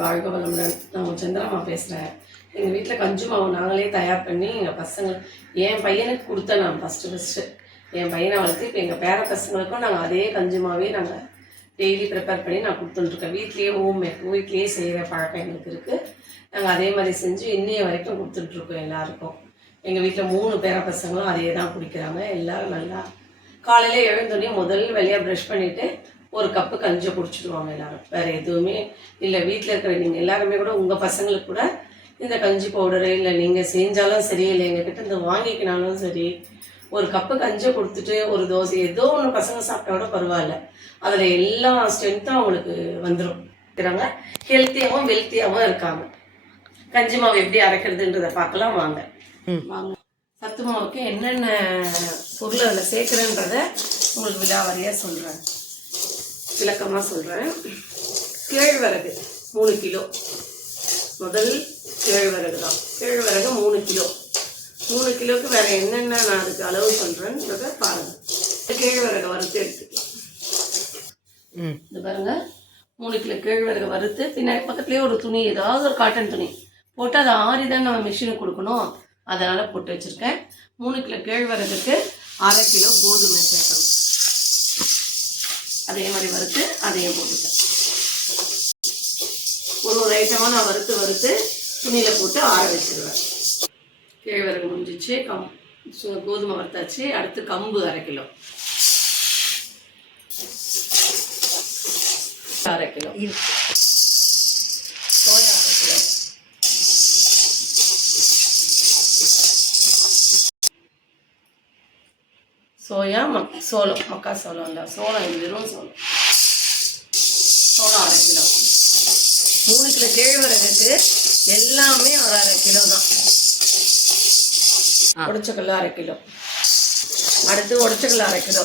வாழ்க வளமுடன். நான் உங்கள் சந்திரம்மா பேசுகிறேன். எங்கள் வீட்டில் கஞ்சி மாவு நாங்களே தயார் பண்ணி எங்கள் பசங்க என் பையனுக்கு கொடுத்தேன். நான் ஃபஸ்ட்டு என் பையனை வளர்த்து இப்போ எங்கள் பேர பசங்களுக்கும் நாங்கள் அதே கஞ்சி மாவே நாங்கள் டெய்லி ப்ரிப்பேர் பண்ணி நான் கொடுத்துட்டுருக்கேன். வீட்லேயே வீட்லேயே செய்கிற பழக்கம் எங்களுக்கு இருக்குது. நாங்கள் அதே மாதிரி செஞ்சு இன்னைய வரைக்கும் கொடுத்துட்ருக்கோம் எல்லாருக்கும். எங்கள் வீட்டில் 3 பேர பசங்களும் அதே தான் குடிக்கிறாங்க. எல்லோரும் நல்லா காலையில் எழுந்தோடனே முதல் வேலையாக ப்ரஷ் பண்ணிவிட்டு ஒரு கப்பு கஞ்சி குடிச்சிடுவாங்க எல்லோரும். வேறு எதுவுமே இல்லை. வீட்டில் இருக்கிற நீங்கள் எல்லாருமே கூட உங்கள் பசங்களுக்கு கூட இந்த கஞ்சி பவுடரு இல்லை நீங்கள் செஞ்சாலும் சரி, இல்லை எங்ககிட்ட இந்த வாங்கிக்கினாலும் சரி, ஒரு கப்பு கஞ்சி கொடுத்துட்டு ஒரு தோசை ஏதோ ஒன்று பசங்க சாப்பிட்டா கூட பரவாயில்ல. அதில் எல்லா ஸ்ட்ரென்த்தும் அவங்களுக்கு வந்துடும். இருக்கிறாங்க, ஹெல்த்தியாகவும் வெல்த்தியாகவும் இருக்காங்க. கஞ்சி மாவு எப்படி அரைக்கிறதுன்றதை பார்க்கலாம் வாங்க. வாங்க. சத்து மாவுக்கு என்னென்ன பொருள் அதில் சேர்க்குறேன்றதை உங்களுக்கு விடாவரியாக சொல்கிறேன், விளக்கமாக சொல்கிறேன். கேழ்வரகு 3 கிலோ. முதல் கேழ்வரகு தான். கேழ்வரகு 3 கிலோ. 3 கிலோவுக்கு வேறு என்னென்ன நான் அதுக்கு அளவு சொல்கிறேன்றதை பாருங்கள். கேழ்வரகை வறுத்து எடுத்துக்கலாம். இது பாருங்கள், 3 கிலோ கேழ்வரகை வறுத்து பின்னாடி பக்கத்துலேயே ஒரு துணி, ஏதாவது ஒரு காட்டன் துணி போட்டு அதை ஆறி தான் நம்ம மிஷினுக்கு கொடுக்கணும். அதனால் போட்டு வச்சுருக்கேன். 3 கிலோ கேழ்வரகுக்கு 1/2 கிலோ கோதுமை சேர்க்கணும். அதே மாதிரி வறுத்து அதையும் போட்டுட்டேன். ஒரு ஐட்டமாக நான் வறுத்து துணியில் போட்டு ஆற வச்சுருவேன். கேழ்வரகு முடிஞ்சிச்சு, கோதுமை வறுத்தாச்சு. அடுத்து கம்பு 1/2 kilo. 1/2 kilo. Soya 1/2 kilo. Soya சோளம், மக்கா சோளம் இல்லை, சோளம் இது வெறும் சோளம். சோளம் 1/2 கிலோ. 3 கிலோ கேழ்வரகுக்கு எல்லாமே 1/2 கிலோ தான். உடைச்சக்கல்ல 1/2 கிலோ. அடுத்து உடைச்சக்கல்ல 1/2 கிலோ.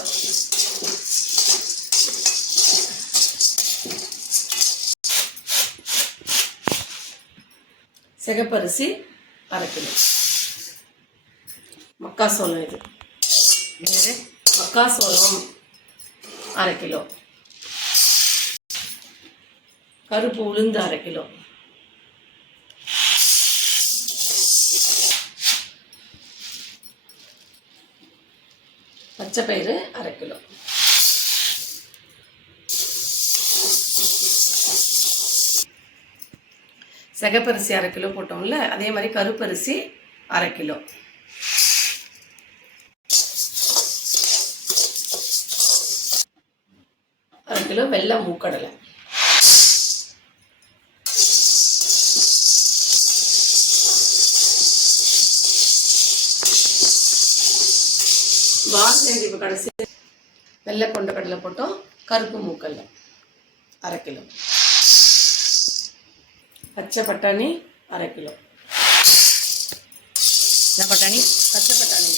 சிகப்பரிசி 1/2 கிலோ. மக்காசோளம், இது மக்காசோளம் 1/2 கிலோ. கருப்பு உளுந்து 1/2 கிலோ. பச்சைப்பயிறு 1/2 கிலோ. சிகப்பரிசி 1/2 கிலோ போட்டோம்ல, அதே மாதிரி கருப்பரிசி 1/2 கிலோ. கிலோ வெள்ளை மூக்கடலை. வாசனை இப்போ கடைசி வெள்ளை கொண்ட கடலை போட்டோம். கருப்பு மூக்கடலை 1/2 கிலோ. பச்சை பட்டாணி 1/2 கிலோ. பட்டாணி, பச்சை பட்டாணி.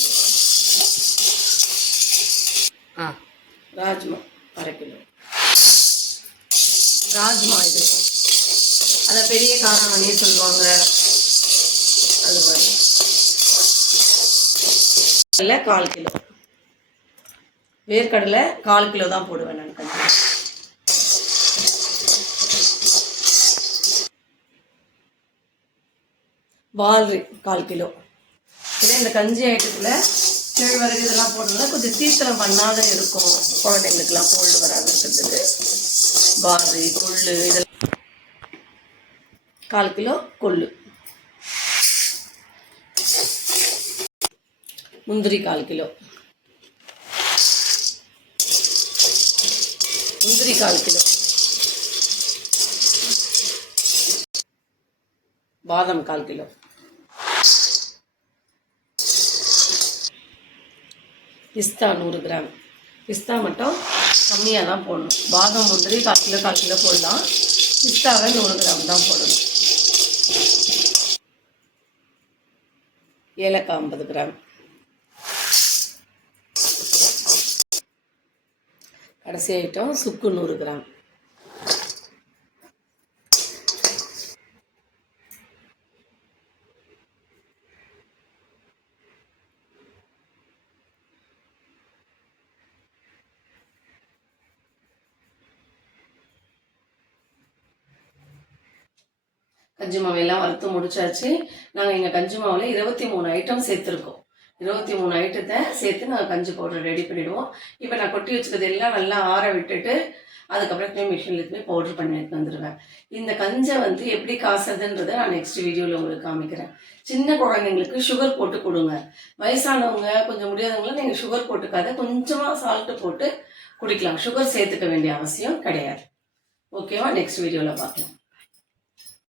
ராஜ்மா 1/2 கிலோ. ராஜ்மா இது, அதை பெரிய காராமணியே சொல்லுவாங்க, அது மாதிரி. 1/4 கிலோ. வேர்க்கடலை 1/4 கிலோ தான் போடுவேன் நான் கஞ்சி. வால்ரி 1/4 கிலோ. இதே இந்த கஞ்சி ஐட்டத்தில் கேழ்வரகு இதெல்லாம் போடுறதுல கொஞ்சம் சீக்கிரம் பண்ணாத இருக்கும். குழந்தைங்களுக்கெல்லாம் கோல்டு வராது இருக்கிறதுக்கு வால்ரி, கொள்ளு இதெல்லாம். 1/4 கிலோ கொள்ளு. முந்திரி 1/4 கிலோ. முந்திரி 1/4 கிலோ. பாதாம் 1/4 கிலோ. பிஸ்தா 100 கிராம். பிஸ்தா மட்டும் கம்மியாக தான் போடணும். பாதாம் முந்திரி 1/4 கிலோ போடலாம். பிஸ்தாவை 100 கிராம் தான் போடணும். ஏலக்காய் 50 கிராம். கடைசி ஐட்டம் சுக்கு 100 கிராம். கஞ்சி மாவையெல்லாம் வறுத்து முடிச்சாச்சு. நாங்கள் எங்கள் கஞ்சி மாவில் 23 ஐட்டம் சேர்த்துருக்கோம். 23 ஐட்டத்தை சேர்த்து நாங்கள் கஞ்சி பவுடர் ரெடி பண்ணிவிடுவோம். இப்போ நான் கொட்டி வச்சுக்கிறது எல்லாம் நல்லா ஆற விட்டுட்டு அதுக்கப்புறம் மிஷினில் எடுத்து பவுடர் பண்ணி எடுத்து வந்துடுவேன். இந்த கஞ்சை வந்து எப்படி காசுறதுன்றதை நான் நெக்ஸ்ட் வீடியோவில் உங்களுக்கு காமிக்கிறேன். சின்ன குழந்தைங்களுக்கு சுகர் போட்டு கொடுங்க. வயசானவங்க கொஞ்சம் முடியாதவங்களும் நீங்கள் சுகர் போட்டுக்காத, கொஞ்சமாக சால்ட்டு போட்டு குடிக்கலாம். சுகர் சேர்த்துக்க வேண்டிய அவசியம் கிடையாது. ஓகேவா? நெக்ஸ்ட் வீடியோவில் பார்க்கலாம்.